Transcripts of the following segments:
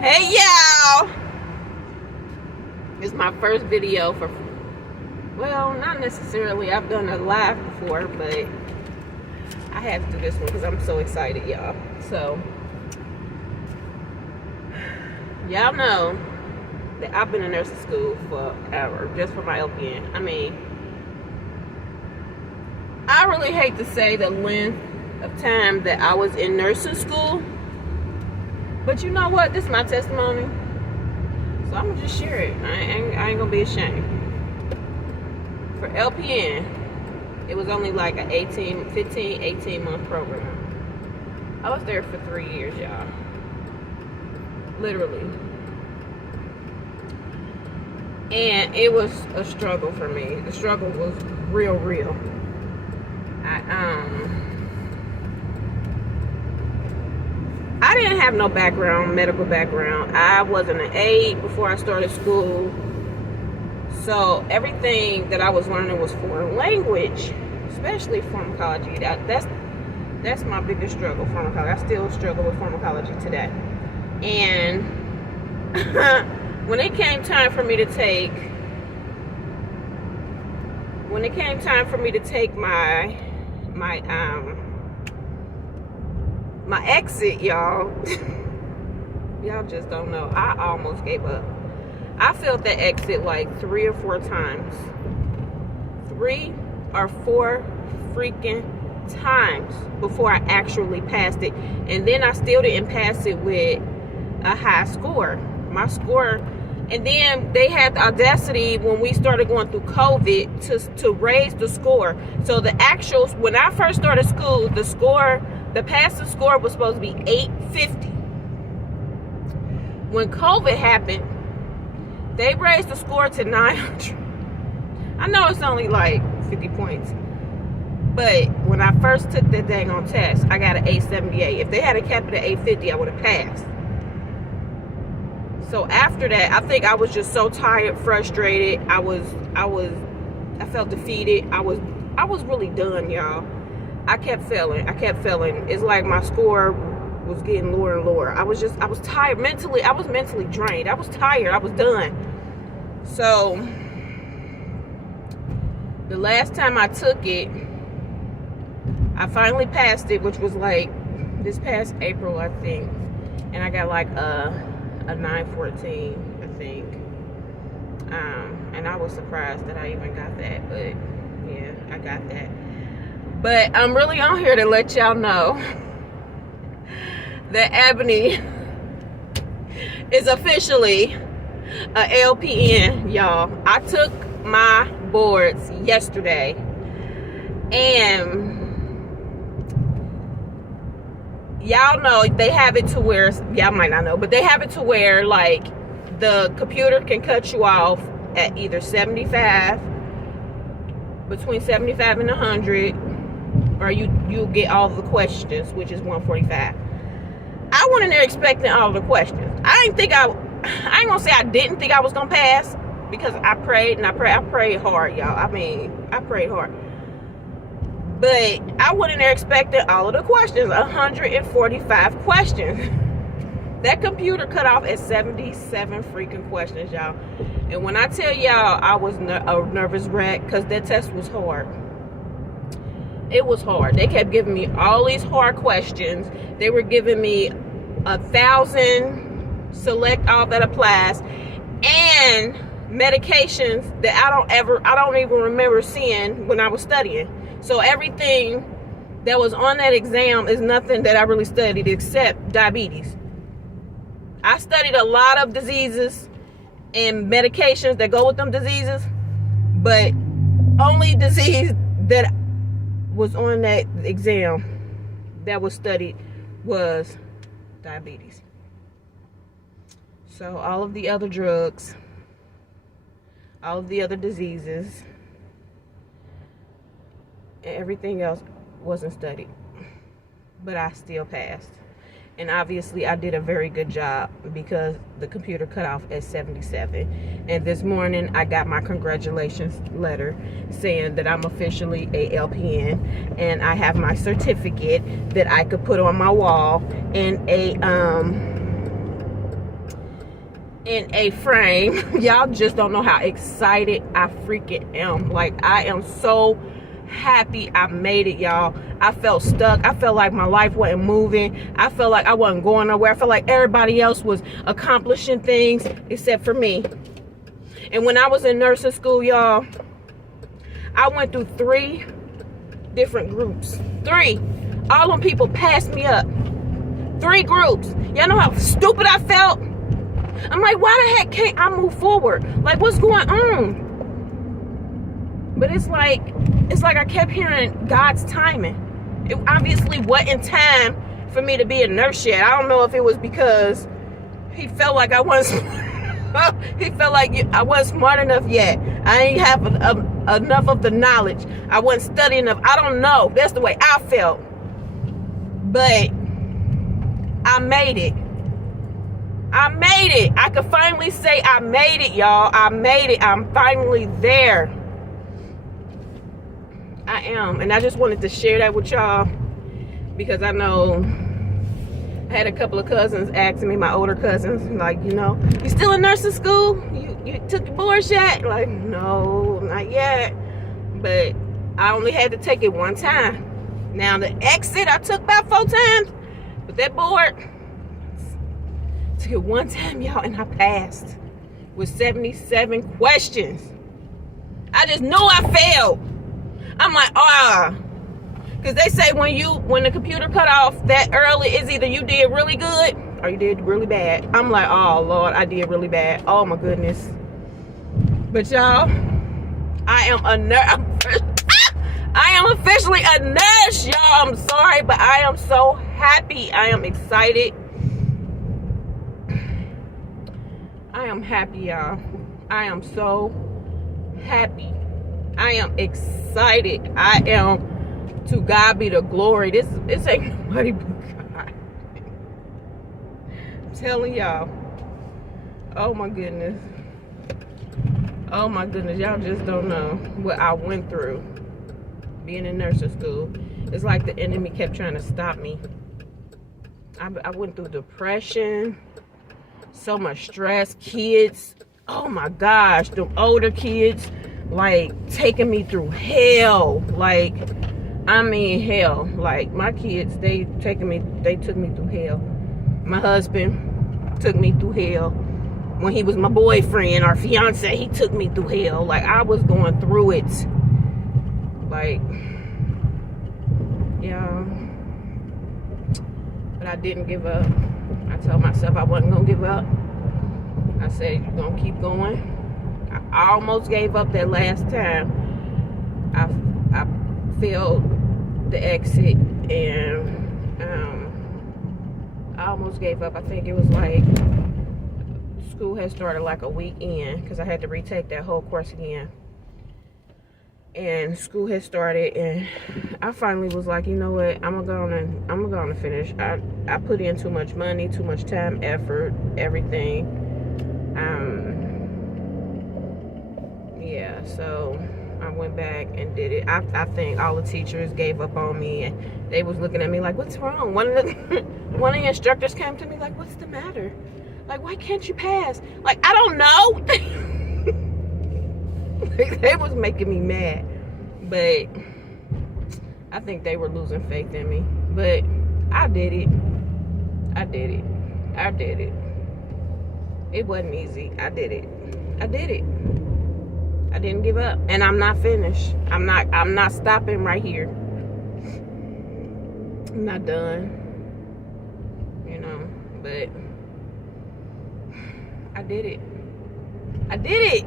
Hey y'all! It's my first video for, well, not necessarily. I've done a live before, but I had to do this one because I'm so excited, y'all. So, y'all know that I've been in nursing school forever, just for my LPN. I mean, I really hate to say the length of time that I was in nursing school, but you know what? This is my testimony, so I'm gonna just share it. I ain't gonna be ashamed. For LPN, it was only like an 18 month program. I was there for 3 years, y'all. Literally. And it was a struggle for me. The struggle was real. I didn't have no medical background. I wasn't an aide before I started school. So everything that I was learning was foreign language, especially pharmacology. That's my biggest struggle, pharmacology. I still struggle with pharmacology today. And when it came time for me to take my exit, y'all, y'all just don't know. I almost gave up. I felt that exit like 3 or 4 times. 3 or 4 freaking times before I actually passed it. And then I still didn't pass it with a high score. My score, and then they had the audacity when we started going through COVID to raise the score. So the actuals, when I first started school, the passing score was supposed to be 850. When COVID happened, they raised the score to 900. I know it's only like 50 points, but when I first took that dang on test, I got an 878. If they had kept it at 850, I would have passed. So after that, I think I was just so tired, frustrated. I felt defeated. I was really done, y'all. I kept failing. It's like my score was getting lower and lower. I was tired mentally. I was mentally drained. I was tired. I was done. So the last time I took it, I finally passed it, which was like this past April, I think. And I got like a 914, I think. And I was surprised that I even got that, but yeah, I got that. But I'm really on here to let y'all know that Ebony is officially a LPN, y'all. I took my boards yesterday, and y'all know they have it to where, y'all might not know, but they have it to where like the computer can cut you off at either 75, between 75 and 100, or you get all of the questions, which is 145. I went in there expecting all of the questions. I ain't gonna say I didn't think I was gonna pass, because I prayed and I prayed hard, y'all. I mean, I prayed hard. But I went in there expecting all of the questions, 145 questions. That computer cut off at 77 freaking questions, y'all. And when I tell y'all I was a nervous wreck, because that test was hard. It was hard. They kept giving me all these hard questions. They were giving me 1,000 select all that applies, and medications that I don't even remember seeing when I was studying. So everything that was on that exam is nothing that I really studied except diabetes. I studied a lot of diseases and medications that go with them diseases, but only disease that was on that exam that was studied was diabetes. So all of the other drugs, all of the other diseases, and everything else wasn't studied, but I still passed. And obviously I did a very good job, because the computer cut off at 77. And this morning I got my congratulations letter saying that I'm officially a LPN, and I have my certificate that I could put on my wall, and a in a frame. Y'all just don't know how excited I freaking am. Like, I am so happy I made it, y'all. I felt stuck. I felt like my life wasn't moving. I felt like I wasn't going nowhere. I felt like everybody else was accomplishing things except for me. And when I was in nursing school, y'all, I went through 3 different groups. 3. All them people passed me up. 3 groups. Y'all know how stupid I felt? I'm like, why the heck can't I move forward? Like, what's going on? But it's like I kept hearing God's timing. It obviously wasn't time for me to be a nurse yet. I don't know if it was because he felt like I wasn't he felt like I wasn't smart enough yet. I ain't have enough of the knowledge. I wasn't studying enough. I don't know. That's the way I felt. But I made it. I made it. I could finally say I made it, y'all. I made it. I'm finally there. I am. And I just wanted to share that with y'all because I know I had a couple of cousins asking me, my older cousins, like, you know, you still in nursing school? You took your boards yet? Like, no, not yet. But I only had to take it 1 time. Now the exit I took about 4 times, but that board, took it 1 time, y'all, and I passed with 77 questions. I just knew I failed. I'm like, because they say when the computer cut off that early, it's either you did really good or you did really bad. I'm like, oh Lord, I did really bad. Oh my goodness. But y'all, I am a nurse. I am officially a nurse, y'all. I'm sorry, but I am so happy. I am excited. I am happy, y'all. I am so happy. I am excited. I am, to God be the glory. This ain't nobody but God. I'm telling y'all. Oh my goodness. Oh my goodness. Y'all just don't know what I went through being in nursing school. It's like the enemy kept trying to stop me. I went through depression, so much stress, kids, oh my gosh, the older kids, like, taking me through hell. Like, I mean hell. Like, my kids, they took me through hell. My husband took me through hell. When he was my boyfriend or fiance, he took me through hell. Like, I was going through it. Like, yeah. But I didn't give up. I told myself I wasn't gonna give up. I said, you're gonna keep going. I almost gave up that last time. I failed the exit, and I almost gave up. I think it was like school had started like a week in, because I had to retake that whole course again. And school had started, and I finally was like, you know what, I'm gonna finish. I put in too much money, too much time, effort, everything. Yeah, so I went back and did it. I think all the teachers gave up on me, and they was looking at me like, what's wrong? One of the instructors came to me like, what's the matter? Like, why can't you pass? Like, I don't know. They was making me mad, but I think they were losing faith in me. But I did it. I did it. I did it. It wasn't easy. I did it. I did it. I didn't give up, and I'm not finished. I'm not stopping right here. I'm not done. You know, but I did it. I did it.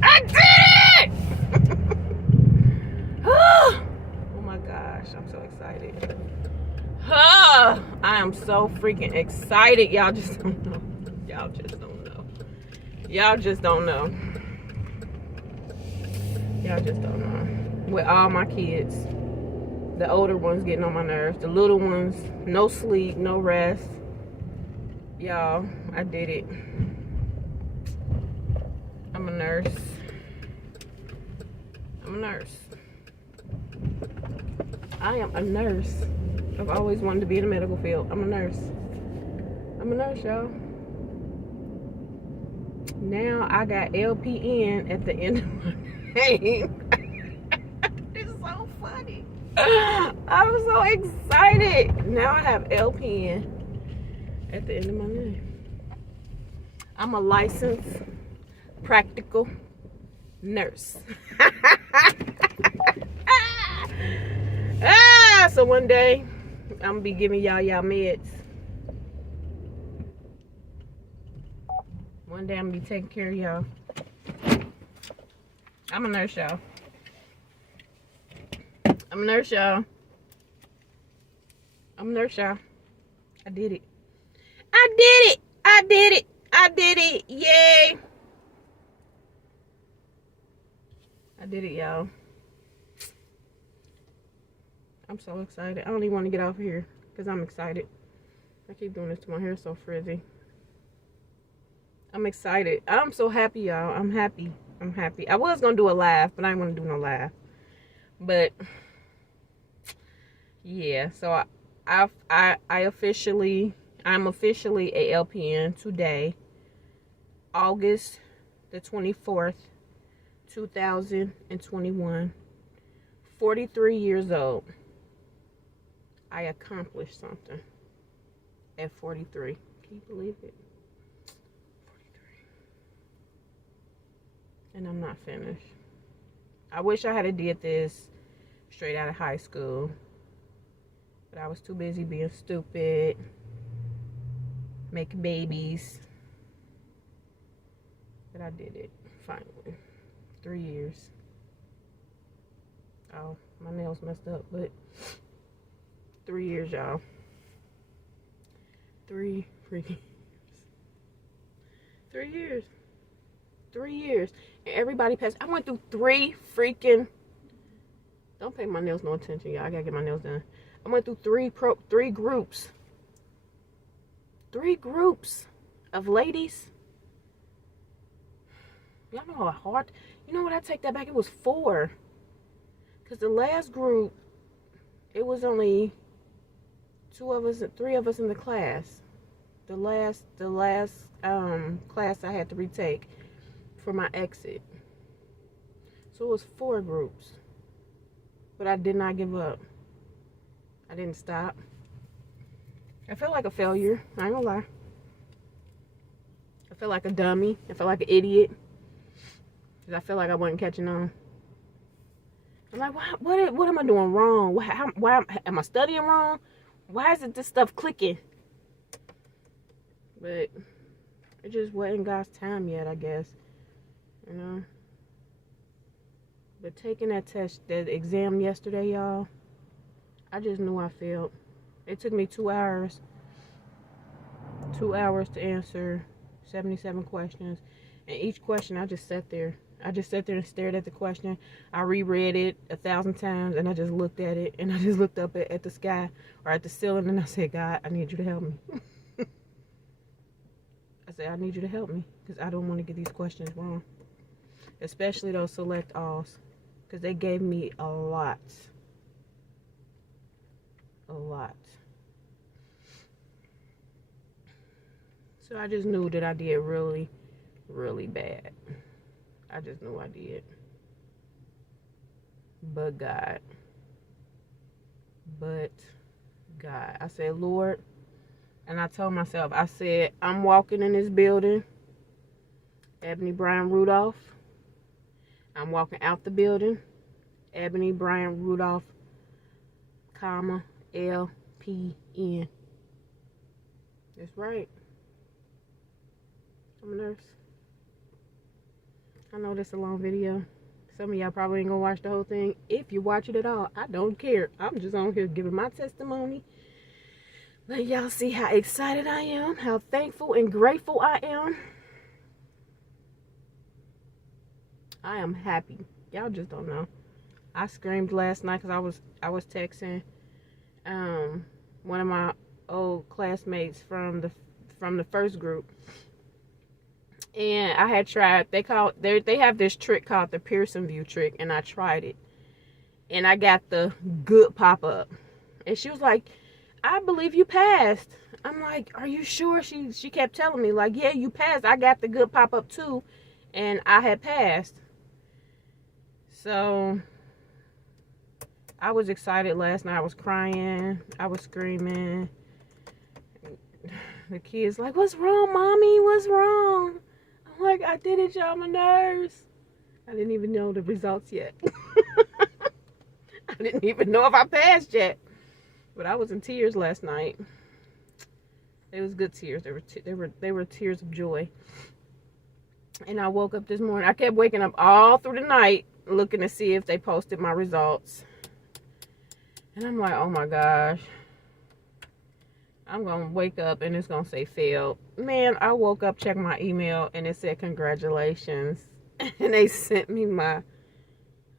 I did it! Oh my gosh, I'm so excited. I am so freaking excited. Y'all just don't know. Y'all just don't know. Y'all just don't know. Y'all just don't know. With all my kids, the older ones getting on my nerves, the little ones, no sleep, no rest. Y'all, I did it. I'm a nurse. I'm a nurse. I am a nurse. I've always wanted to be in the medical field. I'm a nurse. I'm a nurse, y'all. Now I got LPN at the end of my name. It's so funny. I'm so excited. Now I have LPN at the end of my name. I'm a licensed practical nurse. So one day I'm gonna be giving y'all meds. One day I'm gonna be taking care of y'all. I'm a nurse, y'all. I'm a nurse, y'all. I'm a nurse, y'all. I did it. I did it. I did it. I did it. Yay. I did it, y'all. I'm so excited. I don't even want to get off here because I'm excited. I keep doing this to my hair, so frizzy. I'm excited. I'm so happy, y'all. I'm happy. I'm happy. I was going to do a live, but I didn't want to do no live. But yeah, so I'm officially a LPN today, August the 24th, 2021. 43 years old. I accomplished something at 43. Can you believe it? 43. And I'm not finished. I wish I had did this straight out of high school. But I was too busy being stupid, making babies. But I did it, finally. 3 years. Oh, my nails messed up, but 3 years, y'all. 3 freaking years. 3 years. 3 years. And everybody passed. I went through 3 freaking... Don't pay my nails no attention, y'all. I gotta get my nails done. I went through three groups. 3 groups of ladies. Y'all know how hard... You know what? I take that back. It was 4. Because the last group, it was only 2 of us, 3 of us in the class. The last class I had to retake for my exit. So it was 4 groups. But I did not give up. I didn't stop. I felt like a failure. I ain't gonna lie. I felt like a dummy. I felt like an idiot. Because I felt like I wasn't catching on. I'm like, what am I doing wrong? Why am I studying wrong? Why isn't this stuff clicking? But it just wasn't God's time yet, I guess. You know? But taking that exam yesterday, y'all, I just knew I failed. It took me 2 hours. 2 hours to answer 77 questions. And each question, I just sat there. I just sat there and stared at the question. I reread it 1,000 times, and I just looked at it, and I just looked up at the sky or at the ceiling, and I said, God, I need you to help me. I said, I need you to help me, because I don't want to get these questions wrong, especially those select alls, because they gave me a lot. A lot. So I just knew that I did really, really bad. I just knew I did. But God. I said, Lord, and I told myself, I said, I'm walking in this building, Ebony Bryan Rudolph. I'm walking out the building, Ebony Bryan Rudolph, comma, LPN. That's right. I'm a nurse. I know this is a long video. Some of y'all probably ain't gonna watch the whole thing. If you watch it at all, I don't care. I'm just on here giving my testimony. Let y'all see how excited I am, how thankful and grateful I am. I am happy. Y'all just don't know. I screamed last night because I was texting one of my old classmates from the first group. And I had tried, they have this trick called the Pearson View trick, and I tried it. And I got the good pop-up. And she was like, I believe you passed. I'm like, are you sure? She kept telling me, like, yeah, you passed. I got the good pop-up too, and I had passed. So I was excited last night. I was crying. I was screaming. The kids like, what's wrong, mommy? What's wrong? I'm like, I did it, y'all. My nerves. I didn't even know the results yet. I didn't even know if I passed yet. But I was in tears last night. It was good tears. They were tears of joy. And I woke up this morning. I kept waking up all through the night looking to see if they posted my results. And I'm like, oh my gosh. I'm going to wake up and it's going to say failed. Man, I woke up, checked my email, and it said congratulations. And they sent me my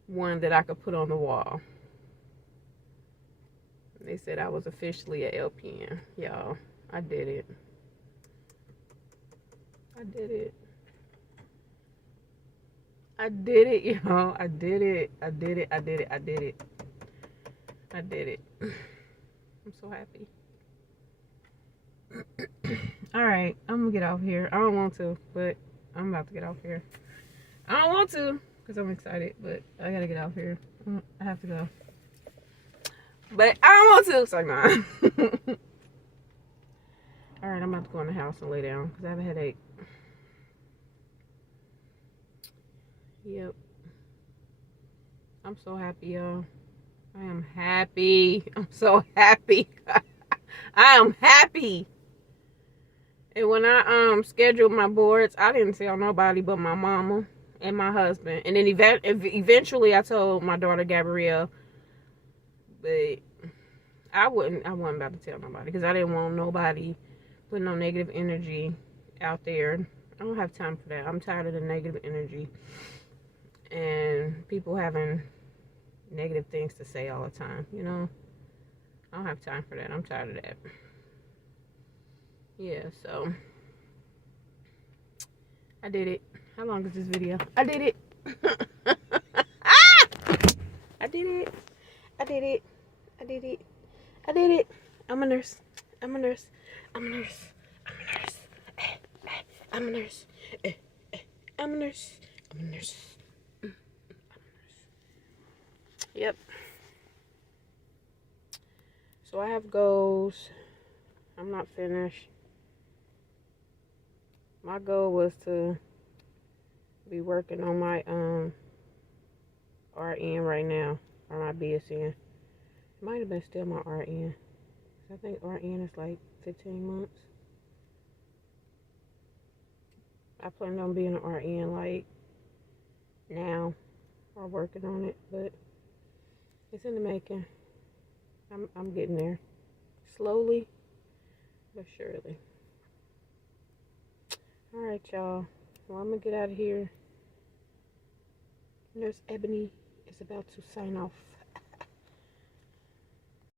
one that I could put on the wall. They said I was officially a LPN. Y'all, I did it. I did it. I did it, y'all. I did it. I did it. I did it. I did it. I did it. I'm so happy. Alright, I'm gonna get off here. I don't want to, but I'm about to get off here. I don't want to, because I'm excited, but I gotta get off here. I have to go. But I don't want to, so nah. Alright, I'm about to go in the house and lay down, because I have a headache. Yep. I'm so happy, y'all. I am happy. I'm so happy. I am happy. And when I scheduled my boards, I didn't tell nobody but my mama and my husband. And then eventually I told my daughter Gabrielle. But I wasn't about to tell nobody because I didn't want nobody putting no negative energy out there. I don't have time for that. I'm tired of the negative energy and people having negative things to say all the time, you know. I don't have time for that. I'm tired of that. Yeah, so I did it. How long is this video? I did it. I did it. I did it. I did it. I did it. I'm a nurse. I'm a nurse. I'm a nurse. I'm a nurse. I'm a nurse. I'm a nurse. I'm a nurse. Yep. So I have goals. I'm not finished. My goal was to be working on my RN right now, or my BSN. It might have been still my RN. I think RN is like 15 months. I plan on being an RN like now, or working on it, but it's in the making. I'm getting there, slowly but surely. All right, y'all. Well, I'm gonna get out of here. Nurse Ebony is about to sign off.